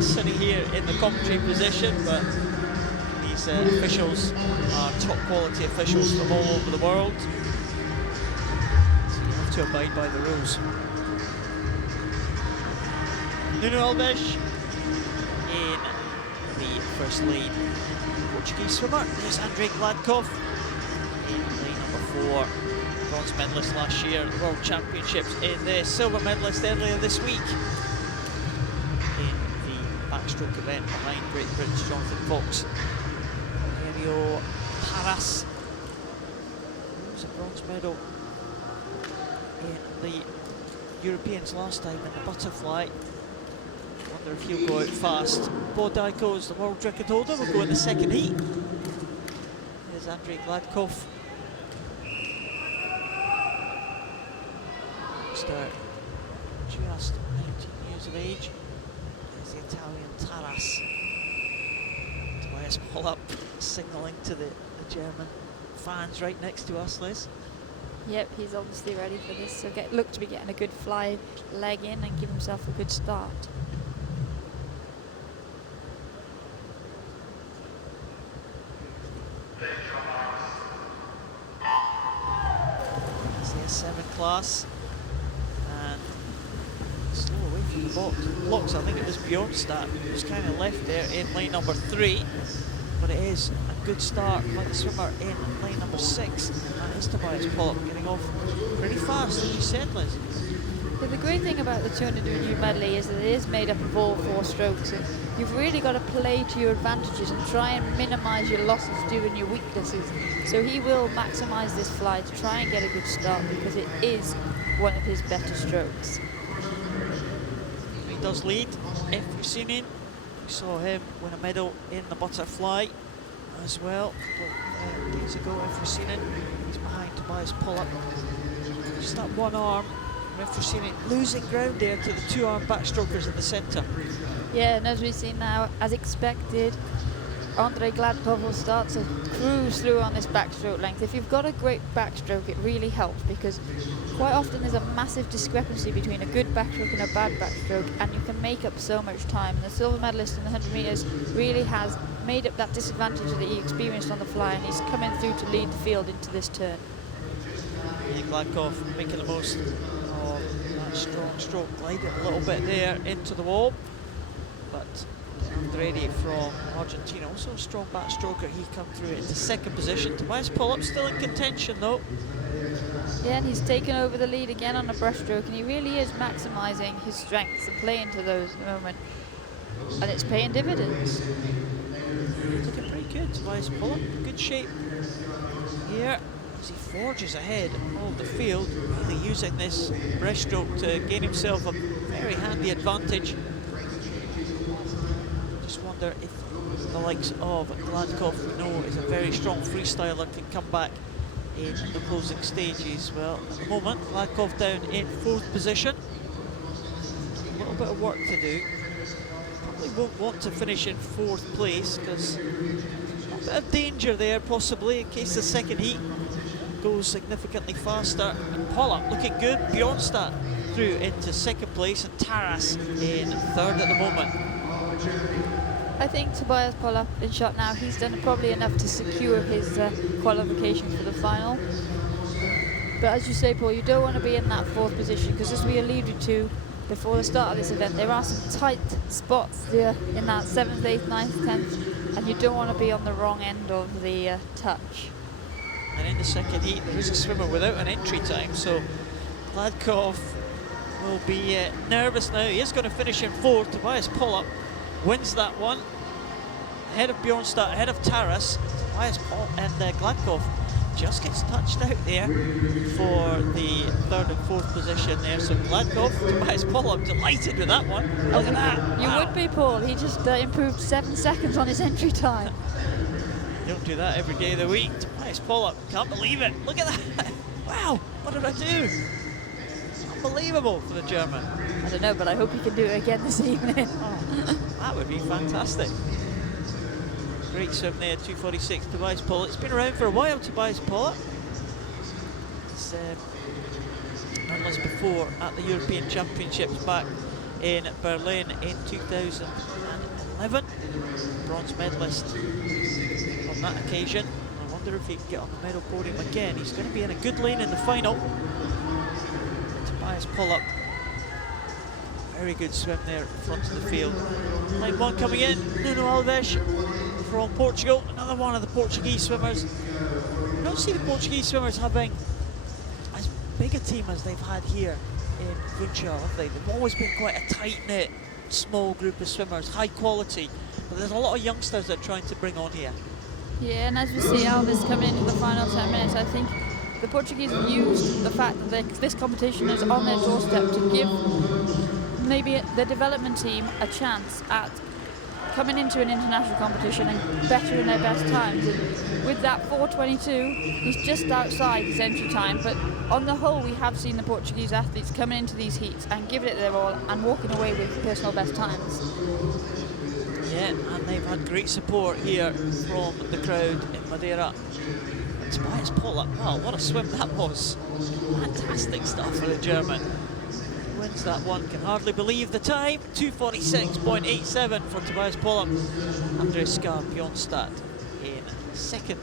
Tobias sitting here in the commentary position, but these officials are top quality officials from all over the world. So you have to abide by the rules. Nuno ALVES in the first lane. Portuguese swimmer. There's Andrei GLADKOV in lane number 4. Bronze medalist last year at the World Championships, in the silver medalist earlier this week in the backstroke event behind Great Britain's Jonathan Fox. Valerio Paras, who's a bronze medal in the Europeans last time in the butterfly. Wonder if he'll go out fast. Bodajko is the world record holder, will go in the second heat. There's Andrei GLADKOV. Start just 19 years of age. There's the Italian Taras. Tobias POLLAP signalling to the German fans right next to us, Liz. Yep, he's obviously ready for this. So look to be getting a good fly leg in and give himself a good start. It's the SM7 class. Slow away from the blocks. I think it was BJORNSTAD who was kind of left there in lane number 3, but it is a good start by the swimmer in lane number 6, and that is Tobias POLLAP getting off pretty fast, as you said, Liz. Yeah, the great thing about the 200 individual medley is that it is made up of all 4 strokes, and you've really got to play to your advantages and try and minimise your losses doing your weaknesses. So he will maximise this fly to try and get a good start, because it is one of his better strokes. Does lead EFROSININ. We saw him win a medal in the butterfly as well days ago. EFROSININ, he's behind Tobias POLLAP. Just that one arm from EFROSININ losing ground there to the 2-arm backstrokers in the centre. Yeah, and as we see now, as expected, Andrei GLADKOV will start to cruise through on this backstroke length. If you've got a great backstroke, it really helps, because quite often there's a massive discrepancy between a good backstroke and a bad backstroke, and you can make up so much time. And the silver medalist in the 100 metres really has made up that disadvantage that he experienced on the fly, and he's coming through to lead the field into this turn. Yeah, GLADKOV making the most of that strong stroke, gliding a little bit there into the wall, but Andrei from Argentina, also a strong backstroker, he come through into second position. Tobias POLLAP still in contention though. Yeah, and he's taken over the lead again on the breaststroke, and he really is maximising his strengths and playing to those at the moment, and it's paying dividends. He's looking pretty good, Tobias POLLAP, good shape here as he forges ahead of the field, really using this breaststroke to gain himself a very handy advantage. Wonder if the likes of GLADKOV, we know, is a very strong freestyler, can come back in the closing stages. Well, at the moment, GLADKOV down in 4th position. A little bit of work to do. Probably won't want to finish in 4th place, because a bit of danger there possibly in case the second heat goes significantly faster. And POLLAP looking good. BJORNSTAD through into 2nd place, and Taras in 3rd at the moment. I think Tobias POLLAP in shot now, he's done probably enough to secure his qualification for the final. But as you say, Paul, you don't want to be in that 4th position, because as we alluded to before the start of this event, there are some tight spots there in that 7th, 8th, 9th, 10th, and you don't want to be on the wrong end of the touch. And in the second heat, there is a swimmer without an entry time, so GLADKOV will be nervous now. He is going to finish in 4th. Tobias POLLAP wins that one, ahead of BJORNSTAD, ahead of Taras. Tobias POLLAP and GLADKOV just gets touched out there for the 3rd and 4th position there. So GLADKOV, Tobias POLLAP delighted with that one. Look at that. You would be, Paul. He just improved 7 seconds on his entry time. Don't do that every day of the week. Tobias POLLAP, can't believe it. Look at that. Wow, what did I do? Unbelievable for the German. I don't know, but I hope he can do it again this evening. Oh, that would be fantastic. Great swim there, 2:46, Tobias POLLAP. It's been around for a while, Tobias POLLAP. It's medalist before at the European Championships back in Berlin in 2011. Bronze medalist on that occasion. I wonder if he can get on the medal podium again. He's going to be in a good lane in the final. Tobias POLLAP. Very good swim there at the front of the field. Line 1 coming in, Nuno ALVES from Portugal, another one of the Portuguese swimmers. I don't see the Portuguese swimmers having as big a team as they've had here in Funchal, have they? They've always been quite a tight-knit, small group of swimmers, high quality, but there's a lot of youngsters they're trying to bring on here. Yeah, and as we see ALVES coming into the final 10 minutes, I think the Portuguese have used the fact that this competition is on their doorstep to give maybe the development team a chance at coming into an international competition and bettering their best times. And with that 4:22, he's just outside his entry time, but on the whole we have seen the Portuguese athletes coming into these heats and giving it their all and walking away with personal best times. Yeah, and they've had great support here from the crowd in Madeira. And Tobias POLLAP, wow, what a swim that was. Fantastic stuff for the German. Wins that one, can hardly believe the time. 2:46.87 for Tobias POLLAP. Andrei Skaar BJORNSTAD in second